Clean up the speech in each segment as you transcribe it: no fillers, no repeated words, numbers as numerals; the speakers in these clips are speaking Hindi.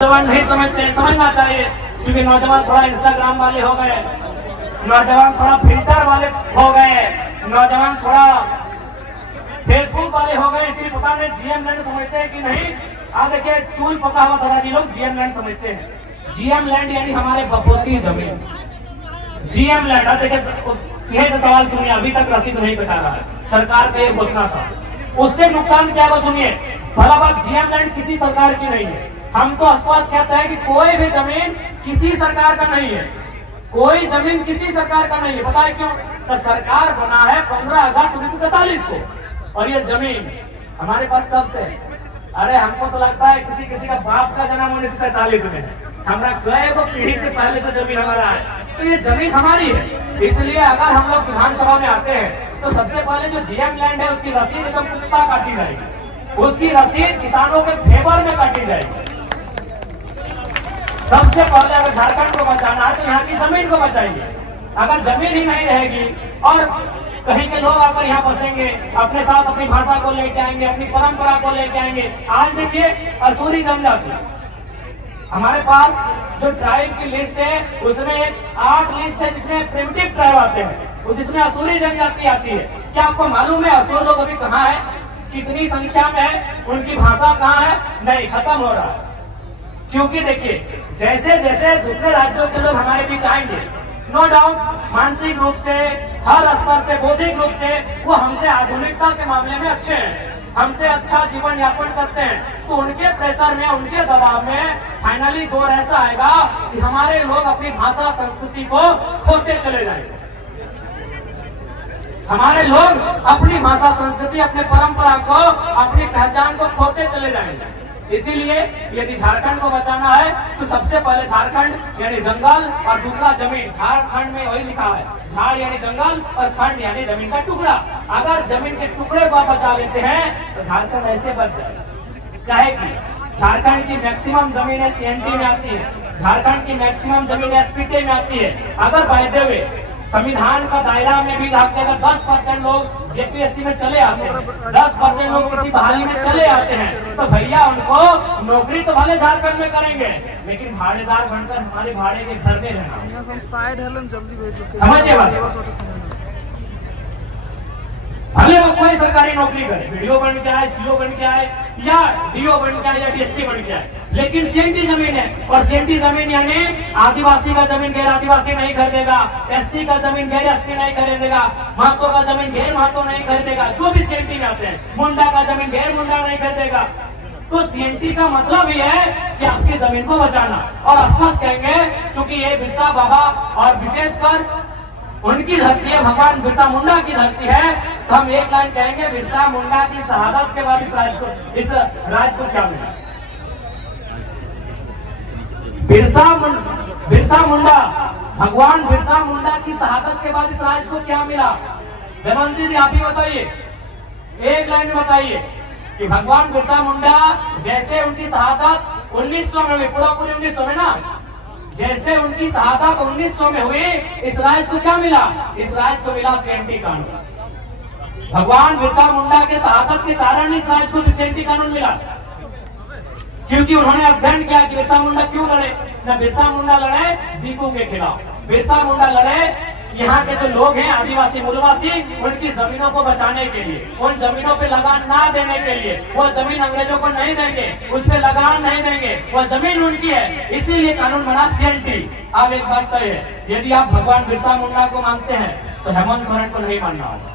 नौजवान नहीं समझते, समझना चाहिए, क्योंकि नौजवान थोड़ा इंस्टाग्राम वाले हो गए, नौजवान थोड़ा फिल्टर वाले हो गए, नौजवान थोड़ा फेसबुक वाले हो गए, इसलिए पता नहीं जीएम लैंड समझते हैं कि नहीं। आज देखिए चूल पका हुआ दादाजी लोग जीएम लैंड समझते हैं। जीएम लैंड यानी हमारे बपोती जमीन, जीएम लैंड। अब देखिए यही से सवाल सुनिए, अभी तक रसीद नहीं कटा रहा है, सरकार का ये घोषणा था, उससे नुकसान क्या वो सुनिए। भला बात जीएम लैंड किसी सरकार की नहीं है, हम तो स्पष्ट कहते हैं कि कोई भी जमीन किसी सरकार का नहीं है, कोई जमीन किसी सरकार का नहीं है। पता है क्यों? तो सरकार बना है 15 अगस्त 1947 को, और ये जमीन हमारे पास कब से है? अरे हमको तो लगता है किसी किसी का बाप का जन्म 1947 में है, हमारा कई को पीढ़ी से पहले से जमीन हमारा है, तो ये जमीन हमारी है। इसलिए अगर हम लोग विधानसभा में आते हैं तो सबसे पहले जो जीएम लैंड है उसकी रसीद एकदम पुख्ता काटी जाएगी, उसकी रसीद किसानों के फेवर में काटी जाएगी। सबसे पहले अगर झारखंड को बचाना है तो यहाँ की जमीन को बचाइए। अगर जमीन ही नहीं रहेगी और कहीं के लोग आकर यहाँ बसेंगे, अपने साथ अपनी भाषा को लेके आएंगे, अपनी परंपरा को लेके आएंगे। आज देखिए असूरी जनजाति, हमारे पास जो ट्राइब की लिस्ट है उसमें एक 8 लिस्ट है जिसमें प्रिमिटिव ट्राइब आते हैं, जिसमें असूरी जनजाति आती है। क्या आपको मालूम है असुर लोग अभी कहाँ है, कितनी संख्या में है, उनकी भाषा कहाँ है? नहीं, खत्म हो रहा है। क्योंकि देखिए जैसे जैसे दूसरे राज्यों के लोग हमारे बीच आएंगे, नो डाउट मानसिक रूप से, हर स्तर से, बौद्धिक रूप से वो हमसे आधुनिकता के मामले में अच्छे हैं, हमसे अच्छा जीवन यापन करते हैं, तो उनके प्रेशर में, उनके दबाव में फाइनली दौर ऐसा आएगा कि हमारे लोग अपनी भाषा संस्कृति को खोते चले जाएंगे। हमारे लोग अपनी भाषा संस्कृति, अपने परंपरा को, अपनी पहचान को खोते चले जाएंगे। इसीलिए यदि झारखंड को बचाना है तो सबसे पहले झारखंड यानी जंगल और दूसरा जमीन। झारखंड में वही लिखा है, झाड़ यानी जंगल और खंड यानी जमीन का टुकड़ा। अगर जमीन के टुकड़े को बचा लेते हैं तो झारखंड ऐसे बच जाएगा। चाहे कि झारखंड की मैक्सिमम जमीन सीएनटी में आती है, झारखंड की मैक्सिमम जमीन एसपीटी में आती है। अगर बाय द वे संविधान का दायरा में भी रखते अगर 10% लोग जेपीएससी में चले आते हैं, 10% लोग किसी बहाली में चले आते हैं, तो भैया उनको नौकरी तो भले झारखंड में करेंगे, लेकिन भाड़ेदार बनकर हमारे भाड़े के घर में रहना। समझिए बात, भले वो कोई सरकारी नौकरी करे, वीडियो बन के आए, सीओ बन के आए, या डीओ बन के आए, या डीएसपी बन के आए, लेकिन सीएनटी जमीन है। और सीएनटी जमीन यानी आदिवासी का जमीन गैर आदिवासी नहीं खरीदेगा, एससी का जमीन गैर एससी नहीं खरीदेगा, महतो का जमीन गैर महतो नहीं खरीदेगा, जो भी सीएनटी में आते हैं, मुंडा का जमीन गैर मुंडा नहीं खरीदेगा। तो सीएनटी का मतलब ये है कि आपकी जमीन को बचाना। और स्पष्ट कहेंगे क्योंकि ये बिरसा बाबा और विशेषकर उनकी धरती है, भगवान बिरसा मुंडा की धरती है, तो हम एक लाइन कहेंगे, बिरसा मुंडा की शहादत के बाद इस राज को क्या मिला? बिरसा मुंडा, भगवान बिरसा मुंडा की शहादत के बाद इस राज को क्या मिला? देवंती जी आप ही बताइए, एक लाइन में बताइए कि भगवान बिरसा मुंडा जैसे उनकी शहादत 1900 में हुई, पूरी 1900 में ना, जैसे उनकी शहादत 1900 में हुई, इस राज को क्या मिला? इस राज को मिला सीएनटी कानून। भगवान बिरसा मुंडा के शहादत के कारण इस राज को सीएनटी कानून मिला, क्योंकि उन्होंने अध्ययन किया कि बिरसा मुंडा क्यों लड़े। न बिरसा मुंडा लड़े दीपू के खिलाफ, बिरसा मुंडा लड़े यहाँ के जो लोग हैं आदिवासी मूलवासी, उनकी जमीनों को बचाने के लिए, उन जमीनों पे लगान ना देने के लिए। वो जमीन अंग्रेजों को नहीं देंगे, उस पे लगान नहीं देंगे, वो जमीन उनकी है, इसीलिए कानून बना सीएनटी। अब एक बात तय है, यदि आप भगवान बिरसा मुंडा को मानते हैं तो हेमंत सोरेन को नहीं मानना होगा।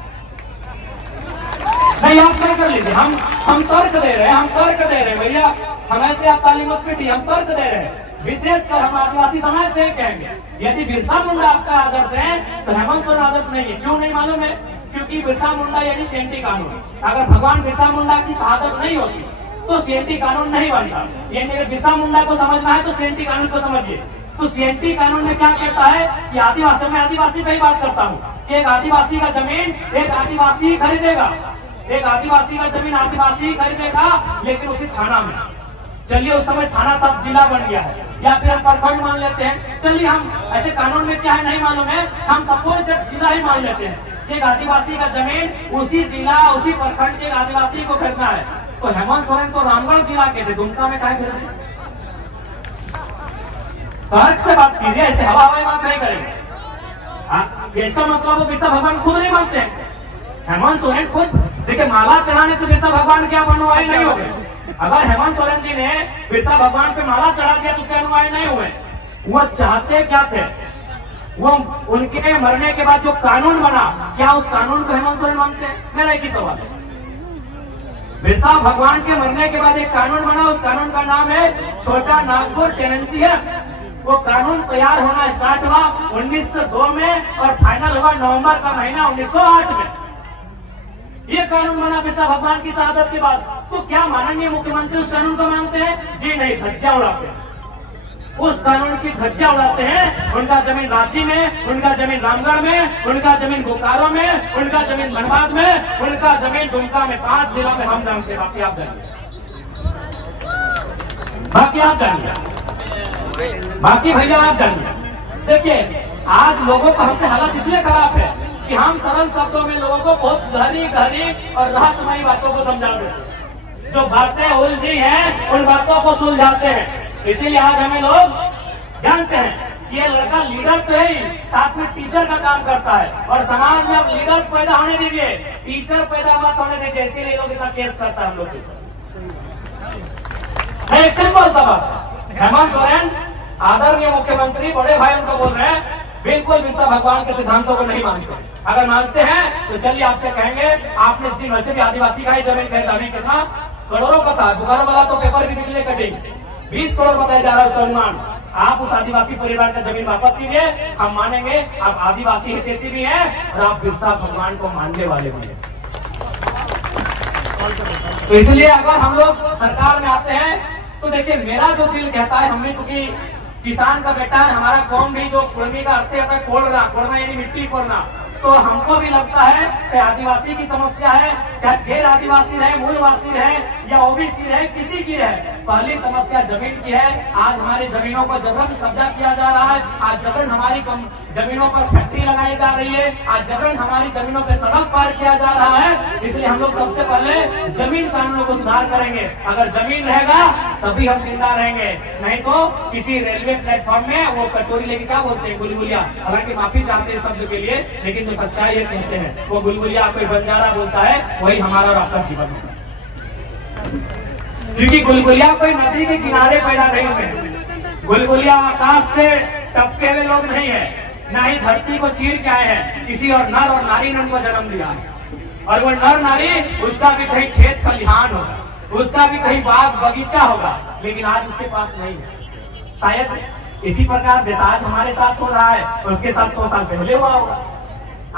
नहीं, आप तय कर लीजिए, हम तर्क दे रहे हैं, हम तर्क दे रहे हैं भैया, हम ऐसे आप ताली मत पीटिए, हम तर्क दे रहे हैं। विशेषकर हम आदिवासी समाज से कहेंगे, यदि बिरसा मुंडा आपका आदर्श है तो हेमंत सोरेन आदर्श नहीं है। क्यों नहीं मालूम है? क्योंकि बिरसा मुंडा यानी सीएनटी कानून। अगर भगवान बिरसा मुंडा की शहादत नहीं होती तो सीएनटी कानून नहीं बनता। यानी अगर बिरसा मुंडा को समझना है तो सीएनटी कानून को समझिए। तो सीएनटी कानून में क्या कहता है कि आदिवासी, मैं आदिवासी पे ही बात करता हूँ, कि एक आदिवासी का जमीन एक आदिवासी खरीदेगा, एक आदिवासी का जमीन आदिवासी खरीदेगा, लेकिन उसी थाना में। चलिए उस समय थाना तब जिला बन गया है, या फिर हम प्रखंड मान लेते हैं। चलिए हम ऐसे कानून में क्या है नहीं मालूम है, हम सबको जिला ही मान लेते हैं कि एक आदिवासी का जमीन उसी जिला, उसी प्रखंड के आदिवासी को खरीदना है। तो हेमंत सोरेन को रामगढ़ जिला के थे, दुमका में काहे खरीदे? तर्क से बात कीजिए, ऐसे हवा हवाई बात नहीं करेंगे। इसका मतलब वो बिरसा भगवान खुद नहीं मानते हैं। हेमंत सोरेन खुद देखिए, माला चढ़ाने से बिरसा भगवान के आप अनुयायी नहीं हो गए। अगर हेमंत सोरेन जी ने बिरसा भगवान पे माला चढ़ा दिया तो उसके अनुयायी नहीं हुए। वो चाहते क्या थे, वो उनके मरने के बाद जो कानून बना, क्या उस कानून को हेमंत सोरेन मानते हैं? मेरा एक ही सवाल है। बिरसा भगवान के मरने के बाद एक कानून बना, उस कानून का नाम है छोटा नागपुर टेनेंसी एक्ट। वो कानून तैयार होना स्टार्ट हुआ 1902 में और फाइनल हुआ नवंबर का महीना 1908 में। ये कानून बना बिरसा भगवान की शहादत के बाद। तो क्या माननीय मुख्यमंत्री उस कानून को मानते हैं? जी नहीं, धज्जियां उड़ाते हैं। उस कानून की धज्जियां उड़ाते हैं। उनका जमीन रांची में, उनका जमीन रामगढ़ में, उनका जमीन बोकारो में, उनका जमीन धनबाद में, उनका जमीन दुमका में, 5 जिला में हम जानते हैं। बाकी आप जानिए, बाकी भैया आप जानिए। देखिए, आज लोगों का हमसे हालत इसलिए खराब है कि हम सरल शब्दों में लोगों को बहुत गहरी गहरी और रहस्यमयी बातों को समझा देते। जो बातें उलझी हैं उन बातों को सुलझाते हैं। इसीलिए आज हमें लोग जानते हैं कि ये लड़का लीडर तो है ही, साथ में टीचर का काम करता है। और समाज में अब लीडर पैदा होने दीजिए, टीचर पैदा मत होने दीजिए। इसीलिए लोग इतना केस करता है हम लोग। एक सिंपल सा बात, हेमंत सोरेन आदरणीय मुख्यमंत्री बड़े भाई उनको बोल रहे हैं बिल्कुल बिरसा भगवान के सिद्धांतों को नहीं मानते। अगर मानते हैं तो चलिए आपसे कहेंगे, आपने जिन वैसे भी आदिवासी का ही जमीन का दावी करना करोड़ों का था, बोकारो वाला तो पेपर भी निकले कटिंग 20 करोड़ बताया जा रहा है उसका अनुमान। आप उस आदिवासी परिवार का जमीन वापस कीजिए, हम मानेंगे आप आदिवासी हितैषी भी हैं और आप बिरसा भगवान को मानने वाले भी हैं। तो इसलिए अगर हम लोग सरकार में आते हैं तो देखिए, मेरा जो दिल कहता है, हमने चूंकि किसान का बेटा है, हमारा कौम भी जो कुर्मी का अर्थ है कोड़ना यानी मिट्टी कोड़ना, तो हमको भी लगता है चाहे आदिवासी की समस्या है, चाहे गैर आदिवासी रहे, मूलवासी रहे या ओबीसी रहे, किसी की रहे, पहली समस्या जमीन की है। आज हमारी जमीनों पर जबरन कब्जा किया जा रहा है। आज जबरन हमारी जमीनों पर फैक्ट्री लगाई जा रही है। आज जबरन हमारी जमीनों पर सड़क पार किया जा रहा है। इसलिए हम लोग सबसे पहले जमीन कानूनों को सुधार करेंगे। अगर जमीन रहेगा तभी हम जिंदा रहेंगे, नहीं तो किसी रेलवे प्लेटफॉर्म में वो कटोरी लेके क्या बोलते हैं, गुलगुलिया। हालांकि माफी चाहते हैं शब्द के लिए, लेकिन जो सच्चाई है कहते हैं वो गुलगुलिया कोई बंजारा बोलता है, वही हमारा और आपका जीवन है। क्योंकि गुलगुलिया कोई नदी के किनारे पैदा नहीं हुए, गुलगुलिया आकाश से टपके हुए लोग नहीं है, ना ही धरती को चीर के आए हैं। किसी और नर और नारी ने उनको जन्म दिया है, और वो नर नारी उसका भी कहीं खेत खलिहान होगा, उसका भी कहीं बाग बगीचा होगा, लेकिन आज उसके पास नहीं है। शायद इसी प्रकार जैसा आज हमारे साथ हो रहा है, उसके साथ 100 साल पहले हुआ होगा।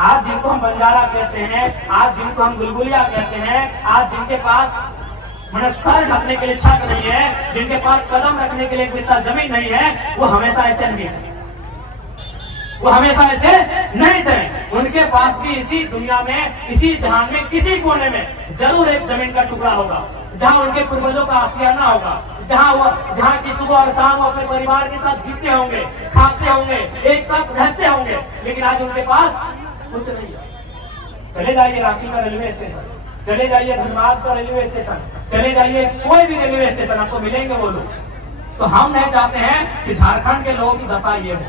आज जिनको हम बंजारा कहते हैं, आज जिनको हम गुलगुलिया कहते हैं, आज जिनके पास मैंने सर ढकने के लिए छत नहीं है, जिनके पास कदम रखने के लिए बिल्कुल जमीन नहीं है, वो हमेशा ऐसे नहीं थे, वो हमेशा ऐसे नहीं थे। उनके पास भी इसी दुनिया में, इसी जहान में, किसी कोने में जरूर एक जमीन का टुकड़ा होगा जहां उनके पूर्वजों का आशियाना होगा, जहां की सुबह और शाम वो अपने परिवार के साथ जीते होंगे, खाते होंगे, एक साथ रहते होंगे। लेकिन आज उनके पास कुछ नहीं है। चले जाइए रांची का रेलवे स्टेशन, चले जाइए धनबाद का रेलवे स्टेशन, चले जाइए कोई भी रेलवे स्टेशन, आपको मिलेंगे वो लोग। तो हम नहीं चाहते हैं कि झारखंड के लोगों की दशा ये हो।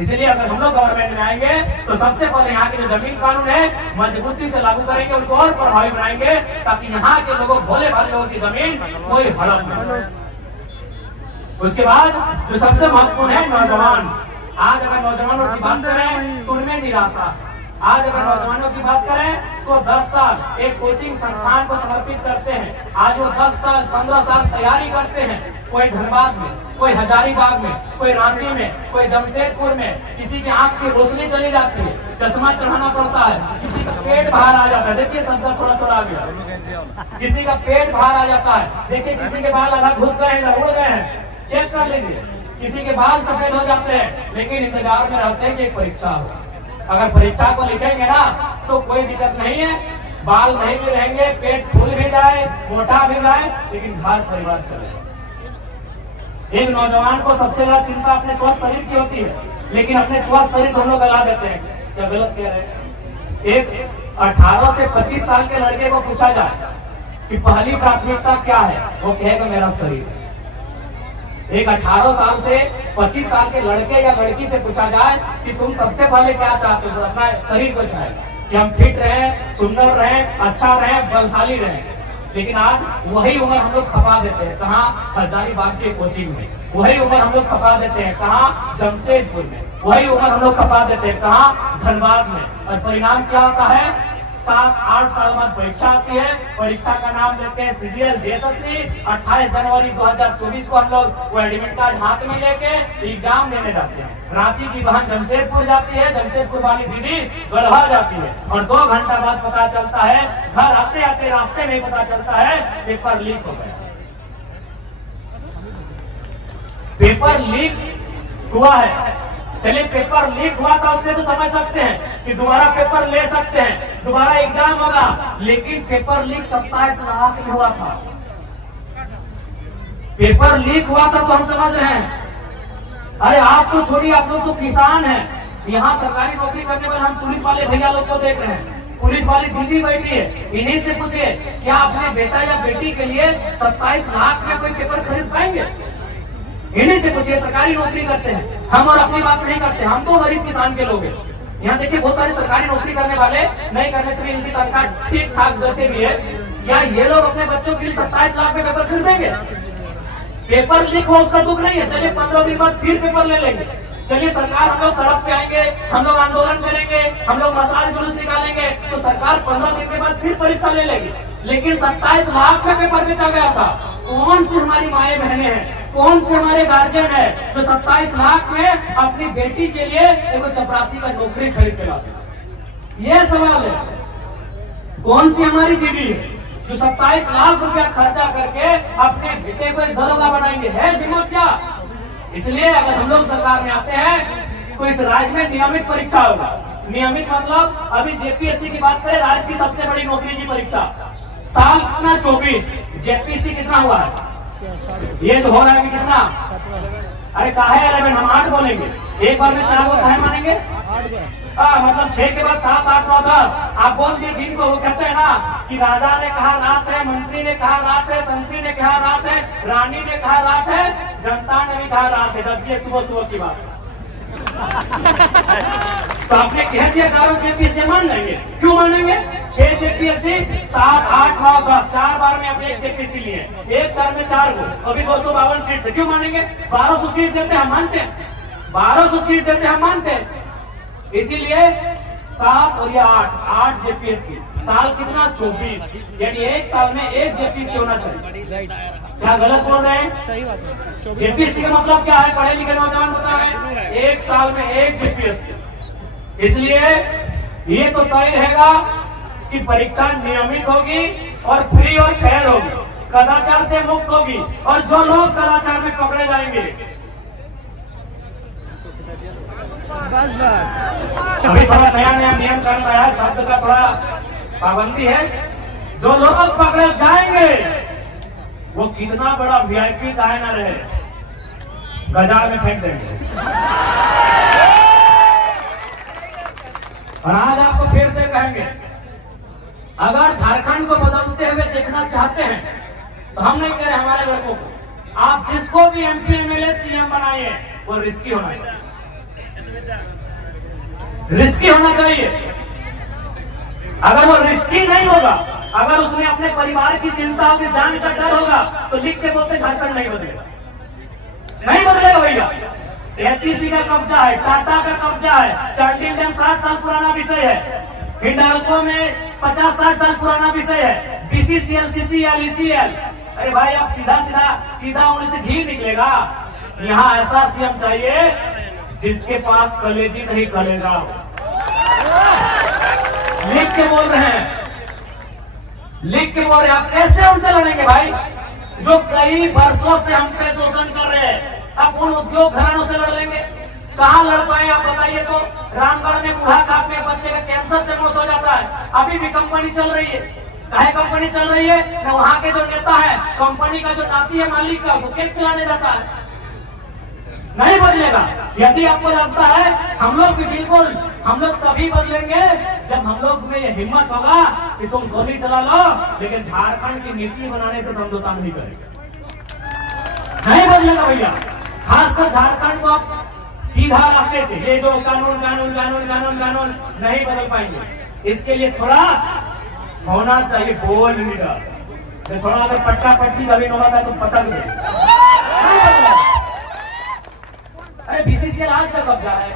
इसलिए अगर हम लोग गवर्नमेंट में आएंगे तो सबसे पहले यहाँ के जो जमीन कानून है मजबूती से लागू करेंगे, उनको और प्रभावी बनाएंगे, ताकि यहाँ के लोगों, भोले भाले लोगों की जमीन कोई हड़प नहीं। उसके बाद जो सबसे महत्वपूर्ण है नौजवान। आज अगर नौजवानों की बात करें तो उनमें निराशा। आज अगर नौजवानों की बात करें तो 10 साल एक कोचिंग संस्थान को समर्पित करते हैं। आज वो 10 साल 15 साल तैयारी करते हैं, कोई धनबाद में, कोई हजारीबाग में, कोई रांची में, कोई जमशेदपुर में। किसी की आंख की रोशनी चली जाती है, चश्मा चढ़ाना पड़ता है, किसी का पेट बाहर आ जाता है। देखिए शब्द थोड़ा थोड़ा आ गया, किसी का पेट बाहर आ जाता है। देखिए किसी के बाल आधा घुस गए हैं, उड़ गए हैं, चेक कर लीजिए। किसी के बाल सफेद हो जाते हैं, लेकिन इंतजार में रहते हैं कि एक परीक्षा हो। अगर परीक्षा को लिखेंगे ना तो कोई दिक्कत नहीं है, बाल नहीं भी रहेंगे, पेट फूल भी जाए, मोटा भी जाए, लेकिन घर परिवार चले। एक नौजवान को सबसे ज्यादा चिंता अपने स्वस्थ शरीर की होती है, लेकिन अपने स्वस्थ शरीर को हम लोग गला देते हैं। क्या गलत कह रहे हैं? एक 18 से 25 साल के लड़के को पूछा जाए कि पहली प्राथमिकता क्या है, वो कहेगा मेरा शरीर। एक 18 साल से 25 साल के लड़के या लड़की से पूछा जाए कि तुम सबसे पहले क्या चाहते हो, अपना शरीर को चाहे कि हम फिट रहे, सुंदर रहे, अच्छा रहे, बलशाली रहे। लेकिन आज वही उम्र हम लोग खपा देते हैं कहाँ, हजारीबाग के कोचिंग में। वही उम्र हम लोग खपा देते हैं कहाँ, जमशेदपुर में। वही उम्र हम लोग खपा देते हैं कहाँ, धनबाद में। और परिणाम क्या होता है, 7-8 साल बाद परीक्षा आती है। परीक्षा का नाम लेते हैं सीजीएल जेएसएससी। 28 जनवरी 2024 को हम लोग वो एडमिट कार्ड हाथ में लेके एग्जाम देने जाते हैं। रांची की बहन जमशेदपुर जाती है, जमशेदपुर वाली दीदी गढ़वा जाती है, और 2 घंटा बाद पता चलता है, घर आते आते रास्ते में पता चलता है पेपर लीक हो गया। पेपर लीक हुआ है, चलिए पेपर लीक हुआ था उससे तो समझ सकते हैं कि दोबारा पेपर ले सकते हैं, दोबारा एग्जाम होगा। लेकिन पेपर लीक 27 लाख में हुआ था। पेपर लीक हुआ था तो हम समझ रहे हैं, अरे आप तो छोड़िए, आप लोग तो किसान हैं। यहाँ सरकारी नौकरी करने वाले हम पुलिस वाले भैया लोग को देख रहे हैं, पुलिस वाली दीदी बैठी है, इन्हीं से पूछिए क्या अपने बेटा या बेटी के लिए 27 लाख में कोई पेपर खरीद पाएंगे? इन्हीं से पूछिए, सरकारी नौकरी करते हैं हम, और अपनी बात नहीं करते, हम तो गरीब किसान के लोग हैं। यहाँ देखिए बहुत सारे सरकारी नौकरी करने वाले, नहीं करने से भी इनकी तनख्वाह ठीक ठाक जैसे भी है। क्या ये लोग अपने बच्चों के लिए 27 लाख में पेपर खरीदेंगे? पेपर लीक हो उसका दुख नहीं है, चलिए 15 दिन बाद फिर पेपर ले लेंगे। चलिए सरकार, हम लोग सड़क पे आएंगे, हम लोग आंदोलन करेंगे, हम लोग मसाल जुलूस निकालेंगे, तो सरकार 15 दिन के बाद फिर परीक्षा ले लेगी। लेकिन 27 लाख में पेपर बेचा गया था। कौन सी हमारी माए बहनें हैं, कौन से हमारे गार्जियन है जो 27 लाख में अपनी बेटी के लिए एक चपरासी का नौकरी खरीद के लाते? ये सवाल है। कौन सी हमारी दीदी है जो 27 लाख रुपया खर्चा करके अपने बेटे को एक दरोगा बनाएंगे? है हिम्मत क्या? इसलिए अगर हम लोग सरकार में आते हैं तो इस राज्य में नियमित परीक्षा होगा। नियमित मतलब अभी जेपीएससी की बात करें, राज्य की सबसे बड़ी नौकरी की परीक्षा, साल कितना 24, जेपीएससी कितना हुआ है? ये जो हो रहा है कितना? अरे काहे 11, हम 8 बोलेंगे, एक बार में 4 को काहे मानेंगे? मतलब 6 के बाद 7, 8, 9, 10 आप बोल दिए दिन को। वो कहते हैं ना कि राजा ने कहा रात है, मंत्री ने कहा रात है, संतरी ने कहा रात है, रानी ने कहा रात है, जनता ने भी कहा रात है, जबकि सुबह सुबह की बात है। तो आपने कह दिया 11 जेपीएससी मान लेंगे, क्यों मानेंगे? 6 जेपीएससी, 7, 8, 9, 10, 4 बार में आपने 1 जेपीएससी लिए, एक बार में 4 को, अभी 252 सीट से क्यों मानेंगे? 1200 सीट देते हम मानते हैं, 1200 सीट देते हम मानते हैं। इसीलिए 7 और ये 8 जेपीएससी, साल कितना 24, यानी एक साल में 1 जेपीएससी होना चाहिए। क्या गलत बोल रहे हैं? सही बात है। जेपीएससी का मतलब क्या है? पढ़े लिखे नौजवान बता रहे हैं, एक साल में 1 जेपीएससी। इसलिए ये तो तय रहेगा कि परीक्षा नियमित होगी और फ्री और फेयर होगी, कदाचार से मुक्त होगी, और जो लोग कदाचार में पकड़े जाएंगे, अभी थोड़ा नया नियम कर रहा है, शब्द का थोड़ा पाबंदी है, जो लोग पकड़े जाएंगे वो कितना बड़ा वीआईपी काहे ना रहे, बाजार में फेंक देंगे। और आज आपको फिर से कहेंगे, अगर झारखंड को बदलते हुए देखना चाहते हैं तो हम नहीं कह रहे हमारे लड़कों को, आप जिसको भी एमपी एमएलए सीएम बनाइए वो रिस्की होना चाहिए, रिस्की होना चाहिए। अगर वो रिस्की नहीं होगा, अगर उसमें अपने परिवार की चिंता होगी, जान का डर होगा, तो लिख के बोलते झारखंड नहीं बदलेगा, नहीं बदलेगा भैया। एचईसी का कब्जा है, टाटा का कब्जा है, चार्टिंग डैम 60 साल पुराना विषय है, हिंडाल्को में 50-60 साल पुराना विषय है, बीसीसीएल, सीसीएल, ईसीएल। अरे भाई आप सीधा उंगली से घी निकलेगा। यहाँ ऐसा सीएम चाहिए जिसके पास कलेजी नहीं कलेजा हो। लिख के बोल रहे हैं, लिख के बोल रहे हैं, आप कैसे उनसे लड़ेंगे भाई जो कई वर्षों से हम पे शोषण कर रहे हैं? आप उन उद्योग घरानों से लड़ लेंगे? कहां लड़ पाए आप बताइए तो? रामगढ़ में बूढ़ा काट में बच्चे का कैंसर से मौत हो जाता है, अभी भी कंपनी चल रही है। काहे कंपनी चल रही है? न वहां के जो नेता है, कंपनी का जो नाती है मालिक का, उसको केक खिलाने जाता है। नहीं बदलेगा। यदि आपको लगता है हम लोग भी बिल्कुल, हम लोग तभी बदलेंगे जब हम लोग में ये हिम्मत होगा कि तुम गोली चला लो, लेकिन झारखंड की नीति बनाने से समझौता नहीं करेंगे। नहीं बदलेगा भैया। खासकर झारखंड को आप सीधा रास्ते से ये जो कानून कानून कानून कानून कानून नहीं बदल पाएंगे। इसके लिए थोड़ा होना चाहिए बोल लीडर। तो थोड़ा अगर पट्टा पट्टी कभी न होगा तो पटक दे। अरे बीसीसीएल आज का कब्जा है,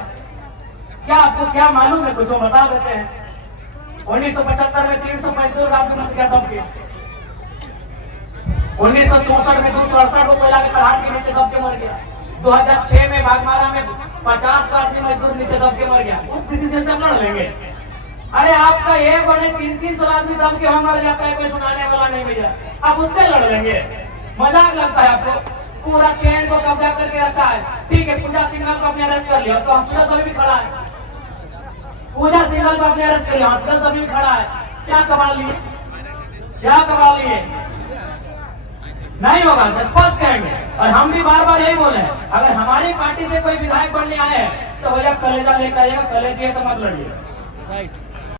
क्या आपको क्या मालूम है? कुछ बता देते हैं। 1975 में 300 मजदूर राजनीति क्या दब गया। 1964 में 268 को कोयला के तलाश के नीचे दब के मर गया। 2006 में बागमारा में 50 आदमी मजदूर नीचे दब के मर गया। उस बीसीसीएल से हम लड़ लेंगे? अरे आपका ये बने 300 आदमी दब के मर जाता है, कोई सुनाने वाला नहीं भैया। आप उससे लड़ लेंगे? मजाक लगता है आपको? पूरा चेन को कब्जा करके रखा है। ठीक है, पूजा सिंघल को अपने अरेस्ट कर लिया, उसका हॉस्पिटल अभी भी खड़ा है। पूजा सिंघल को अपने अरेस्ट कर लिया, हॉस्पिटल अभी भी खड़ा है। क्या कमाल लिए? क्या कमाल लिए? नहीं होगा, स्पष्ट कहेंगे। और हम भी बार बार यही बोले, अगर हमारी पार्टी से कोई विधायक बनने आए तो भैया कलेजा लेकर आइएगा, कलेजी है तो मत लड़िए।